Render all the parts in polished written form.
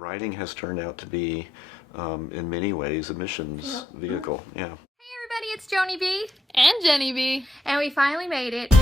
writing has turned out to be, in many ways, a missions vehicle. Yeah. Hey everybody, it's Joni B. And Jenny B. And we finally made it.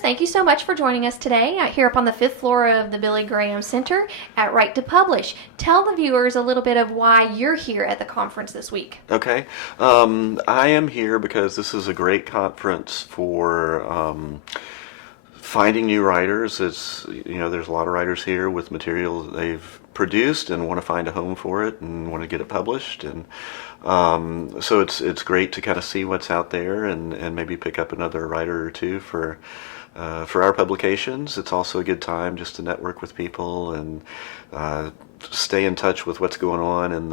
Thank you so much for joining us today here up on the 5th floor of the Billy Graham Center at Right to Publish. Tell the viewers a little bit of why you're here at the conference this week. Okay. I am here because this is a great conference for finding new writers. There's a lot of writers here with material that they've produced and want to find a home for it and want to get it published. And so it's great to kind of see what's out there and maybe pick up another writer or two for our publications. It's also a good time just to network with people and stay in touch with what's going on in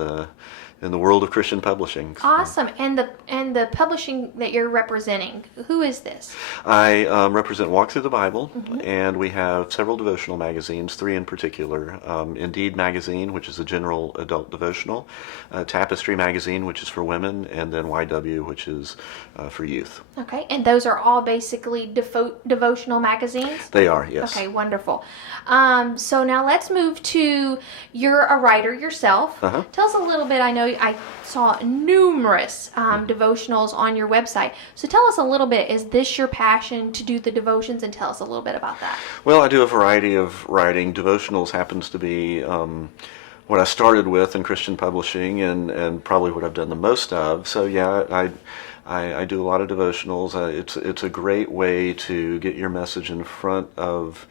the world of Christian publishing. Awesome. And the publishing that you're representing, who is this? I represent Walk Through the Bible, and we have several devotional magazines, 3 in particular. Indeed Magazine, which is a general adult devotional, Tapestry Magazine, which is for women, and then YW, which is for youth. Okay, and those are all basically devotional magazines? They are, yes. Okay, wonderful. So now let's move to, you're a writer yourself. Tell us a little bit. I know I saw numerous devotionals on your website. So tell us a little bit, is this your passion to do the devotions, and tell us a little bit about that? Well, I do a variety of writing. Devotionals happens to be what I started with in Christian publishing and probably what I've done the most of. So yeah, I do a lot of devotionals. It's a great way to get your message in front of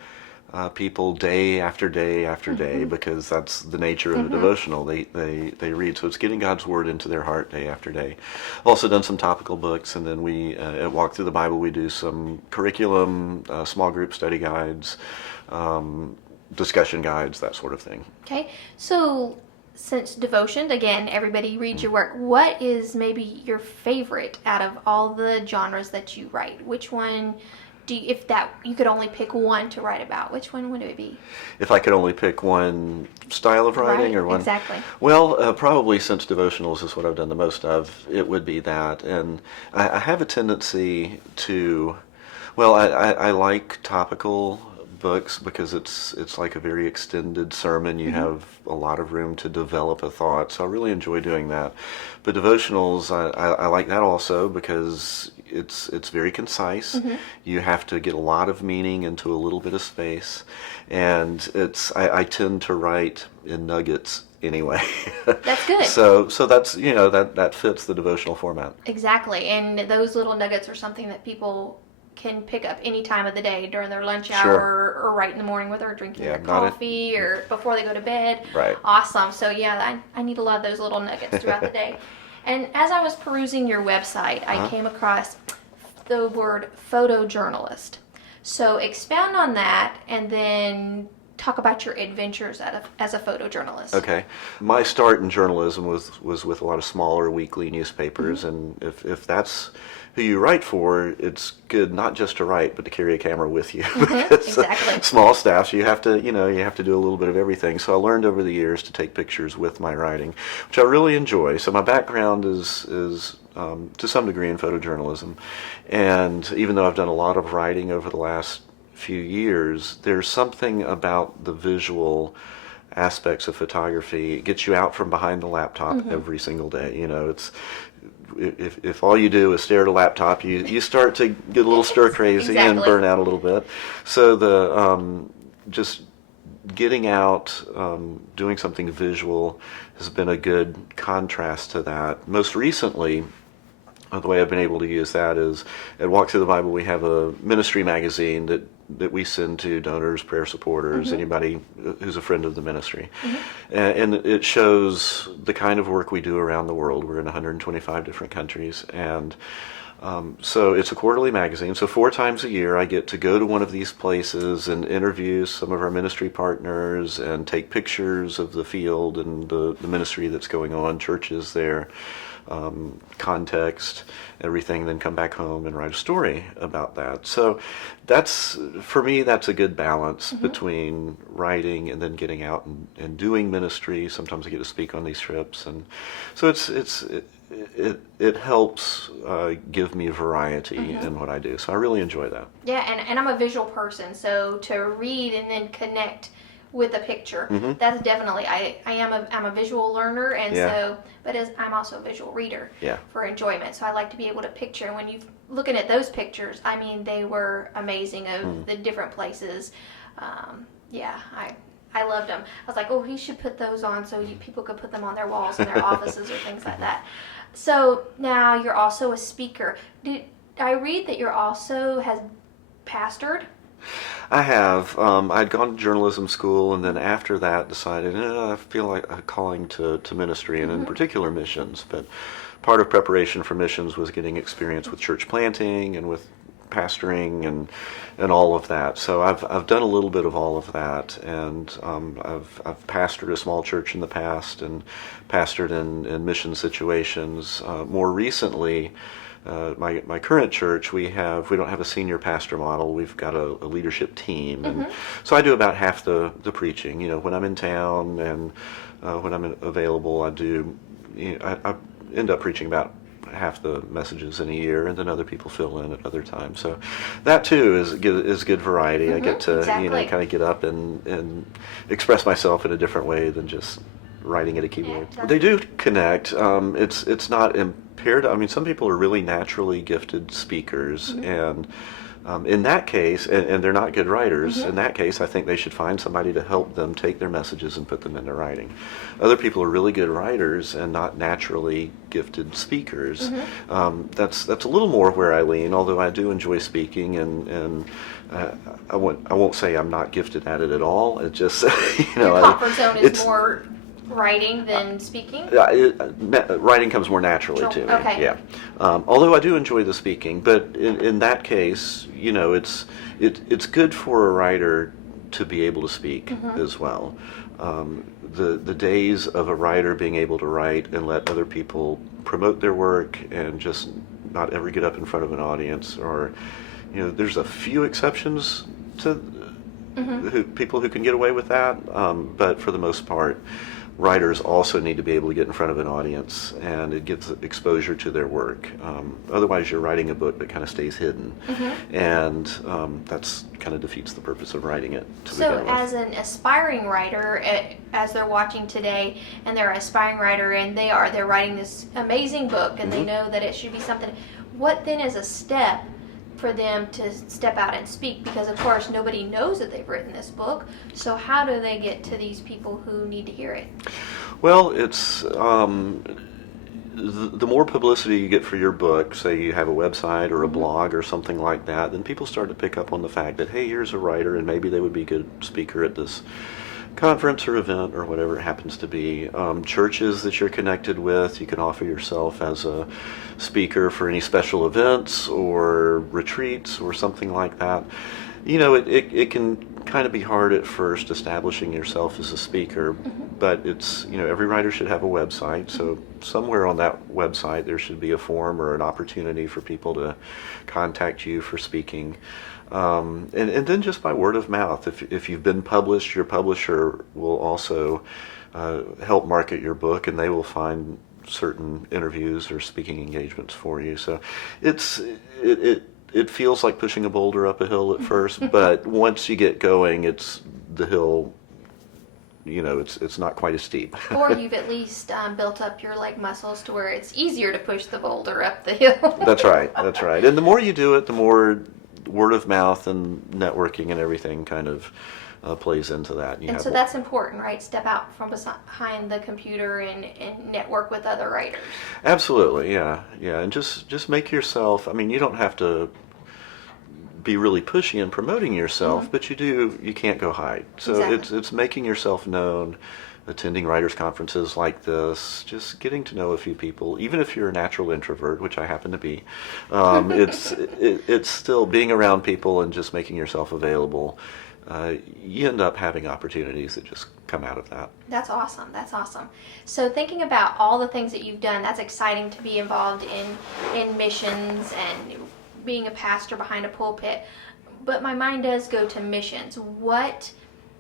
people day after day after day, because that's the nature of a devotional. They read, so it's getting God's word into their heart day after day. I've also done some topical books, and then we at Walk Through the Bible we do some curriculum, small group study guides, discussion guides, that sort of thing. Okay, so since devotion, again, everybody reads your work, what is maybe your favorite out of all the genres that you write? Which one if you could only pick one to write about, which one would it be? If I could only pick one style of writing, or one? Exactly. Well, probably, since devotionals is what I've done the most of, it would be that. And I have a tendency to, I like topical books because it's like a very extended sermon. You have a lot of room to develop a thought, so I really enjoy doing that. But devotionals, I like that also because it's very concise. You have to get a lot of meaning into a little bit of space, and I tend to write in nuggets anyway. That's good. So that's that fits the devotional format. Exactly, and those little nuggets are something that people can pick up any time of the day during their lunch hour or right in the morning when they're drinking their coffee or before they go to bed. Right. Awesome. So yeah, I need a lot of those little nuggets throughout the day. And as I was perusing your website, I came across the word photojournalist. So expound on that, and then talk about your adventures as a photojournalist. Okay. My start in journalism was with a lot of smaller weekly newspapers, and if that's who you write for, it's good not just to write, but to carry a camera with you. Because exactly. Small staffs, you have to do a little bit of everything. So I learned over the years to take pictures with my writing, which I really enjoy. So my background is to some degree in photojournalism, and even though I've done a lot of writing over the last few years, there's something about the visual aspects of photography. It gets you out from behind the laptop every single day. It's if all you do is stare at a laptop, you start to get a little stir crazy and burn out a little bit. So the just getting out, doing something visual has been a good contrast to that. Most recently, the way I've been able to use that is at Walk Through the Bible we have a ministry magazine that we send to donors, prayer supporters, anybody who's a friend of the ministry. And it shows the kind of work we do around the world. We're in 125 different countries, and so it's a quarterly magazine. So 4 times a year I get to go to one of these places and interview some of our ministry partners and take pictures of the field and the ministry that's going on, churches there. context, everything, then come back home and write a story about that. So that's, for me, that's a good balance between writing and then getting out and doing ministry. Sometimes I get to speak on these trips, and so it helps give me variety in what I do. So I really enjoy that. Yeah, and I'm a visual person, so to read and then connect with a picture, that's definitely, I'm a visual learner, and so, but I'm also a visual reader for enjoyment. So I like to be able to picture, and when you looking at those pictures, I mean, they were amazing of the different places. I loved them. I was like, oh, he should put those on so people could put them on their walls in their offices or things like that. So now you're also a speaker. Did I read that you're also has pastored? I have. I'd gone to journalism school, and then after that decided, I feel like a calling to ministry, and in particular missions. But part of preparation for missions was getting experience with church planting and with pastoring and all of that. So I've done a little bit of all of that, and I've pastored a small church in the past and pastored in mission situations. More recently, my current church, we don't have a senior pastor model. We've got a leadership team, and so I do about half the preaching. When I'm in town and when I'm available, I end up preaching about half the messages in a year, and then other people fill in at other times. So that too is good variety. I get to kind of get up and express myself in a different way than just writing at a keyboard. They do connect. It's not imperative. I mean, some people are really naturally gifted speakers, and in that case, and they're not good writers, in that case, I think they should find somebody to help them take their messages and put them into writing. Other people are really good writers and not naturally gifted speakers. That's a little more where I lean, although I do enjoy speaking, and I won't say I'm not gifted at it at all. It just, Your comfort zone is more writing than speaking? Writing comes more naturally to me. Okay. Yeah. Although I do enjoy the speaking, but in that case, it's good for a writer to be able to speak as well. The days of a writer being able to write and let other people promote their work and just not ever get up in front of an audience, or there's a few exceptions to people who can get away with that, but for the most part, writers also need to be able to get in front of an audience, and it gives exposure to their work. Otherwise, you're writing a book that kind of stays hidden, and that's kind of defeats the purpose of writing it to begin with. So as an aspiring writer, as they're watching today, and they're an aspiring writer, and they're writing this amazing book, and they know that it should be something, what then is a step for them to step out and speak? Because of course nobody knows that they've written this book, so how do they get to these people who need to hear it? Well, it's the more publicity you get for your book, say you have a website or a blog or something like that, then people start to pick up on the fact that, hey, here's a writer, and maybe they would be a good speaker at this conference or event or whatever it happens to be. Churches that you're connected with, you can offer yourself as a speaker for any special events or retreats or something like that. It can kind of be hard at first establishing yourself as a speaker, but it's, every writer should have a website, so somewhere on that website there should be a form or an opportunity for people to contact you for speaking. And then just by word of mouth, if you've been published, your publisher will also help market your book, and they will find certain interviews or speaking engagements for you. So it feels like pushing a boulder up a hill at first, but once you get going, the hill, it's not quite as steep. Or you've at least built up your leg muscles to where it's easier to push the boulder up the hill. That's right. And the more you do it, the more word of mouth and networking and everything kind of plays into that. And so that's important, right? Step out from behind the computer and network with other writers. Absolutely, yeah. And just make yourself, I mean, you don't have to be really pushy and promoting yourself, but you can't go hide. So Exactly. it's making yourself known, attending writers' conferences like this, just getting to know a few people, even if you're a natural introvert, which I happen to be. It's still being around people and just making yourself available. You end up having opportunities that just come out of that. That's awesome. That's awesome. So thinking about all the things that you've done, that's exciting to be involved in missions and being a pastor behind a pulpit. But my mind does go to missions. What,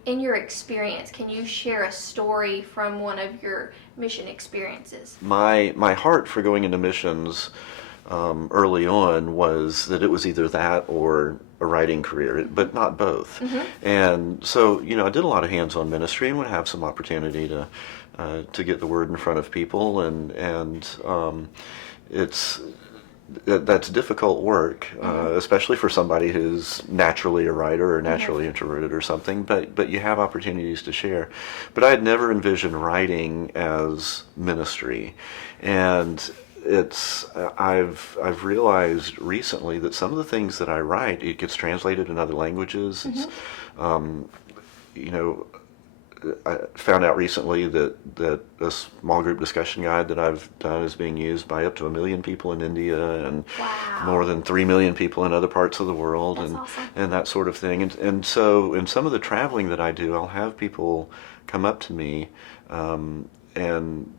in your experience, can you share a story from one of your mission experiences? My heart for going into missions early on was that it was either that or a writing career, but not both. And so, I did a lot of hands-on ministry and would have some opportunity to get the word in front of people, and that's difficult work, especially for somebody who's naturally a writer or naturally introverted or something, but you have opportunities to share. But I had never envisioned writing as ministry. And I've realized recently that some of the things that I write, it gets translated in other languages. It's, I found out recently that a small group discussion guide that I've done is being used by up to 1 million people in India, and more than 3 million people in other parts of the world. That's awesome. And that sort of thing. And so in some of the traveling that I do, I'll have people come up to me and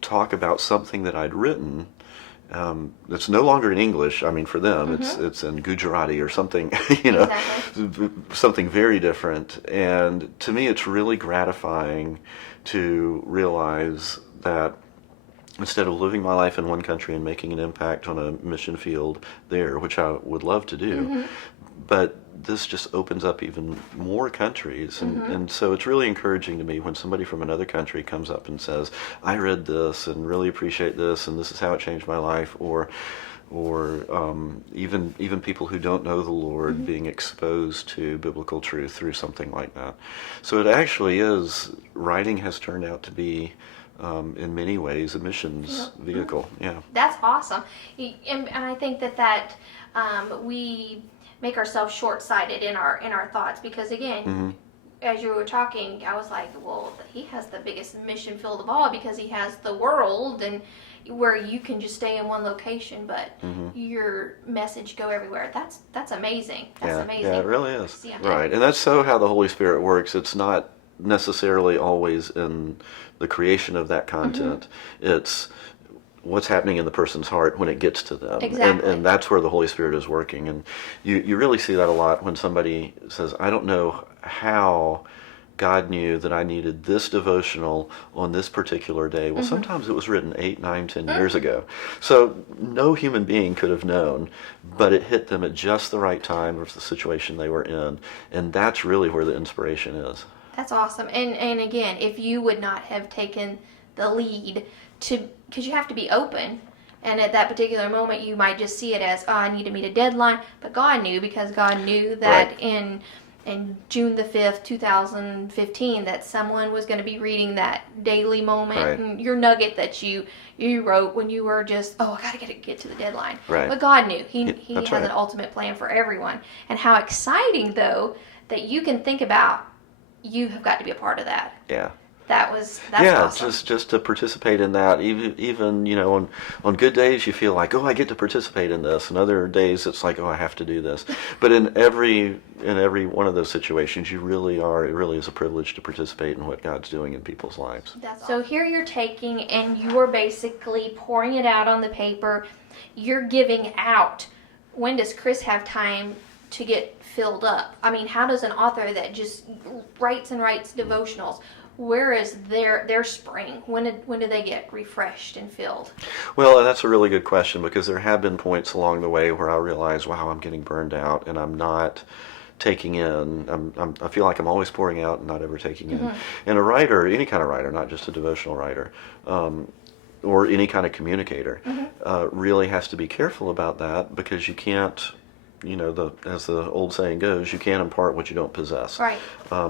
talk about something that I'd written that's no longer in English. I mean, for them, it's in Gujarati or something, something very different. And to me, it's really gratifying to realize that instead of living my life in one country and making an impact on a mission field there, which I would love to do, but this just opens up even more countries. And so it's really encouraging to me when somebody from another country comes up and says, I read this and really appreciate this, and this is how it changed my life, or even people who don't know the Lord being exposed to biblical truth through something like that. So it actually is, writing has turned out to be in many ways a missions vehicle. Yeah, that's awesome. And I think that we make ourselves short-sighted in our thoughts, because again, as you were talking, I was like, well, he has the biggest mission field of all, because he has the world, and where you can just stay in one location, but your message go everywhere. That's amazing. That's amazing. Yeah, it really is. Right, and that's so how the Holy Spirit works. It's not necessarily always in the creation of that content. It's what's happening in the person's heart when it gets to them. Exactly. And that's where the Holy Spirit is working. And you really see that a lot when somebody says, I don't know how God knew that I needed this devotional on this particular day. Well, sometimes it was written 8, 9, 10 years ago. So no human being could have known, but it hit them at just the right time of the situation they were in. And that's really where the inspiration is. That's awesome. And again, if you would not have taken the lead because you have to be open, and at that particular moment you might just see it as, oh, I need to meet a deadline, but God knew, because God knew that in June the 5th, 2015, that someone was going to be reading that daily moment, and your nugget that you wrote when you were just, oh, I got to get to the deadline. But God knew. He has an ultimate plan for everyone. And how exciting, though, that you can think about, you have got to be a part of that. Yeah. That's awesome. just to participate in that. Even on good days you feel like, oh, I get to participate in this, and other days it's like, oh, I have to do this. But in every one of those situations, it really is a privilege to participate in what God's doing in people's lives. So here you're taking and you're basically pouring it out on the paper. You're giving out. When does Chris have time to get filled up? I mean, how does an author that just writes and writes devotionals, where is their spring? When do they get refreshed and filled? Well, and that's a really good question, because there have been points along the way where I realized, wow, I'm getting burned out and I'm not taking in. I feel like I'm always pouring out and not ever taking in. And a writer, any kind of writer, not just a devotional writer, or any kind of communicator, really has to be careful about that, because you can't, as the old saying goes, you can't impart what you don't possess. Right.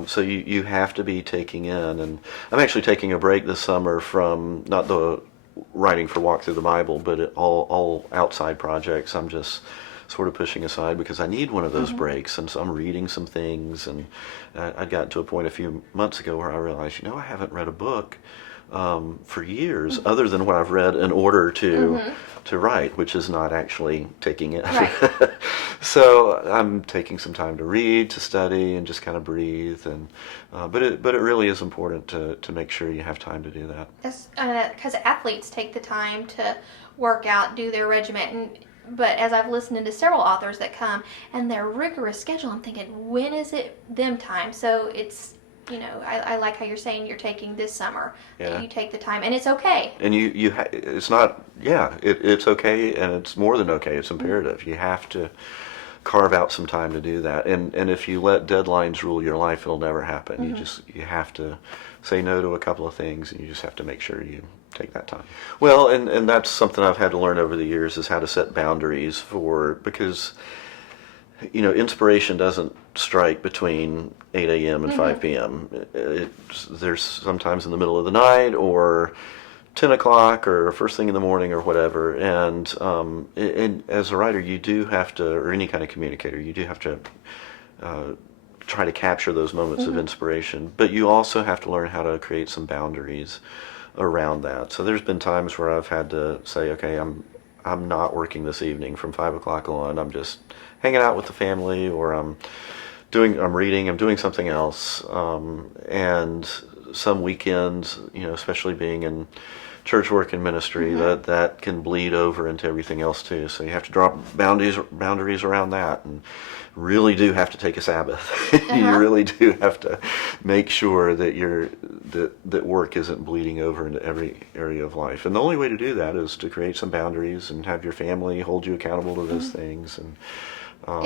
So you have to be taking in, and I'm actually taking a break this summer from not the writing for Walk Through the Bible, but all outside projects. I'm just sort of pushing aside because I need one of those breaks, and so I'm reading some things, and I got to a point a few months ago where I realized, I haven't read a book for years, other than what I've read in order to write, which is not actually taking it. Right. So I'm taking some time to read, to study, and just kind of breathe. And but it really is important to make sure you have time to do that. That's because athletes take the time to work out, do their regiment, but as I've listened to several authors that come and their rigorous schedule, I'm thinking, when is it them time? So it's, I like how you're saying you're taking this summer, that you take the time, and it's okay. And it's not, it's okay, and it's more than okay. It's imperative. You have to carve out some time to do that. And if you let deadlines rule your life, it'll never happen. You have to say no to a couple of things, and you just have to make sure you take that time. Well, and that's something I've had to learn over the years, is how to set boundaries because inspiration doesn't strike between 8 a.m. and 5 p.m. There's sometimes in the middle of the night, or 10 o'clock, or first thing in the morning, or whatever. And as a writer, you do have to, or any kind of communicator, you do have to try to capture those moments of inspiration. But you also have to learn how to create some boundaries around that. So there's been times where I've had to say, okay, I'm not working this evening from 5 o'clock on. I'm just hanging out with the family, or I'm reading, I'm doing something else. And some weekends, especially being in church work and ministry, that can bleed over into everything else too. So you have to draw boundaries around that, and really do have to take a Sabbath. You really do have to make sure that that work isn't bleeding over into every area of life. And the only way to do that is to create some boundaries and have your family hold you accountable to those things. And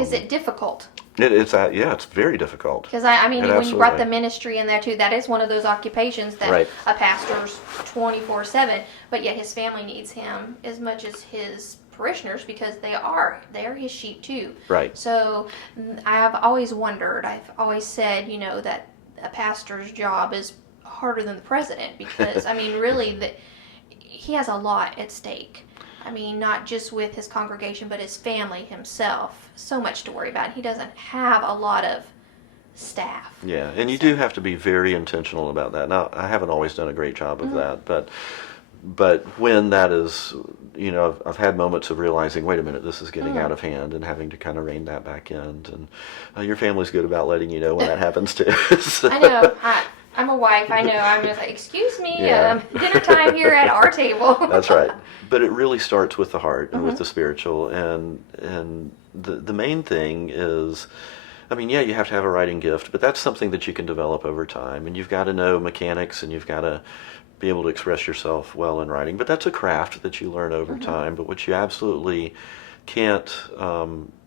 is it difficult? It's very difficult. Because when you brought the ministry in there too, that is one of those occupations that a pastor's 24/7, but yet his family needs him as much as his parishioners, because they're his sheep too. Right. So I've always wondered. I've always said, that a pastor's job is harder than the president, because really he has a lot at stake. Not just with his congregation, but his family, himself. So much to worry about. He doesn't have a lot of staff. Yeah, and you do have to be very intentional about that. Now, I haven't always done a great job of that, but when that is, I've had moments of realizing, wait a minute, this is getting out of hand, and having to kind of rein that back in. And your family's good about letting you know when that happens too. So. I know. I'm a wife. I know. I'm just like, excuse me, dinner time here at our table. That's right. But it really starts with the heart and with the spiritual. And the main thing is, you have to have a writing gift, but that's something that you can develop over time. And you've got to know mechanics, and you've got to be able to express yourself well in writing. But that's a craft that you learn over time. But what you absolutely can't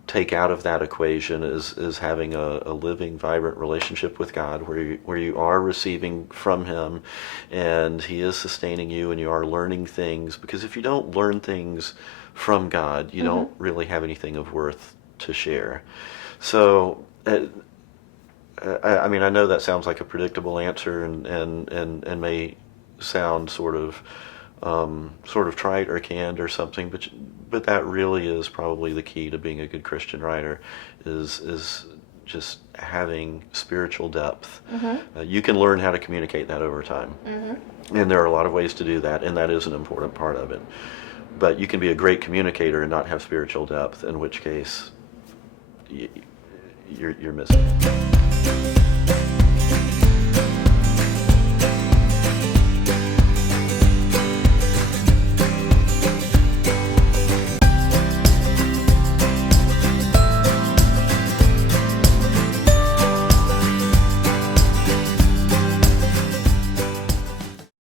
take out of that equation is having a living, vibrant relationship with God, where you are receiving from Him, and He is sustaining you, and you are learning things. Because if you don't learn things from God, you don't really have anything of worth to share. So, I know that sounds like a predictable answer, and may sound sort of trite or canned or something, but that really is probably the key to being a good Christian writer, is just having spiritual depth. You can learn how to communicate that over time, and there are a lot of ways to do that, and that is an important part of it. But you can be a great communicator and not have spiritual depth, in which case you're missing it.